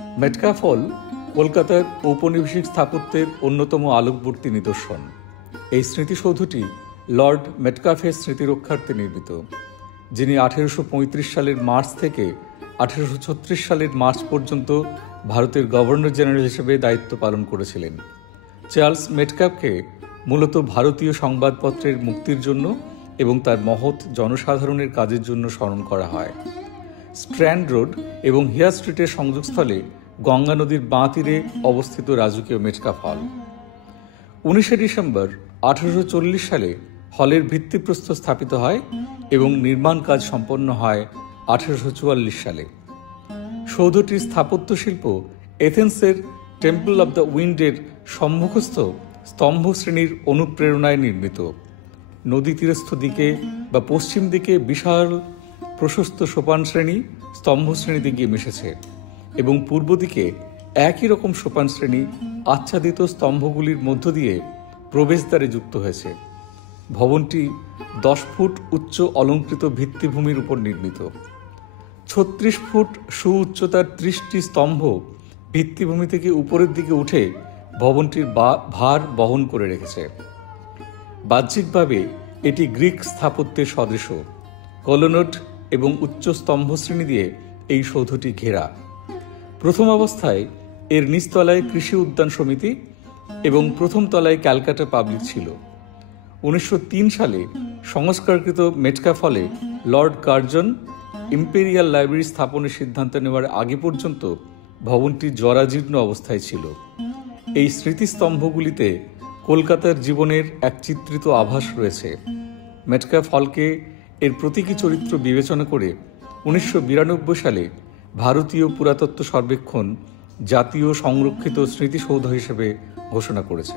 Metcalfe হল কলকাতার ঔপনিবেশিক স্থাপত্যের অন্যতম আলোকবর্তী নিদর্শন। এই স্মৃতিসৌধটি লর্ড মেটকাফের স্মৃতিরক্ষার্থে নির্মিত, যিনি 1835 সালের মার্চ থেকে 1836 সালের মার্চ পর্যন্ত ভারতের গভর্নর জেনারেল হিসেবে দায়িত্ব পালন করেছিলেন। চার্লস মেটকাফকে মূলত ভারতীয় সংবাদপত্রের মুক্তির জন্য এবং তার মহৎ জনসাধারণের কাজের জন্য স্মরণ করা হয়। স্ট্র্যান্ড রোড এবং হিয়া স্ট্রিটের সংযোগস্থলে গঙ্গা নদীর বাঁ তীরে অবস্থিত রাজকীয় মেটকাফ হল। 19শে ডিসেম্বর 1840 সালে হলের ভিত্তিপ্রস্তর স্থাপিত হয় এবং নির্মাণ কাজ সম্পন্ন হয় 1844 সালে। সৌধটির স্থাপত্য শিল্প এথেন্সের টেম্পল অব দ্য উইন্ডের সম্মুখস্থ স্তম্ভ শ্রেণীর অনুপ্রেরণায় নির্মিত। নদী তীরস্থ দিকে বা পশ্চিম দিকে বিশাল প্রশস্ত সোপান শ্রেণী স্তম্ভ শ্রেণীতে গিয়ে মিশেছে এবং পূর্ব দিকে একই রকম সোপান শ্রেণী আচ্ছাদিত স্তম্ভগুলির মধ্য দিয়ে প্রবেশদ্বারে যুক্ত হয়েছে। ভবনটি 10 ফুট উচ্চ অলঙ্কৃত ভিত্তিভূমির উপর নির্মিত। 36 ফুট সুউচ্চতার 30টি স্তম্ভ ভিত্তিভূমি থেকে উপরের দিকে উঠে ভবনটির ভার বহন করে রেখেছে। বাহ্যিকভাবে এটি গ্রিক স্থাপত্যের সদৃশ। কলোনট এবং উচ্চ স্তম্ভশ্রেণী দিয়ে এই সৌধটি ঘেরা। প্রথম অবস্থায় এর নিচতলায় কৃষি উদ্যান সমিতি এবং প্রথম তলায় ক্যালকাটা পাবলিক ছিল। 1903 সালে সংস্কারকৃত মেটকাফ হলে লর্ড কার্জন ইম্পেরিয়াল লাইব্রেরি স্থাপনের সিদ্ধান্ত নেওয়ার আগে পর্যন্ত ভবনটি জরাজীর্ণ অবস্থায় ছিল। এই স্মৃতিস্তম্ভগুলিতে কলকাতার জীবনের এক চিত্রিত আভাস রয়েছে। মেটকাফ হলকে এর প্রতীকী চরিত্র বিবেচনা করে 1992 সালে ভারতীয় পুরাতত্ত্ব সর্বেক্ষণ জাতীয় সংরক্ষিত স্মৃতিসৌধ হিসেবে ঘোষণা করেছে।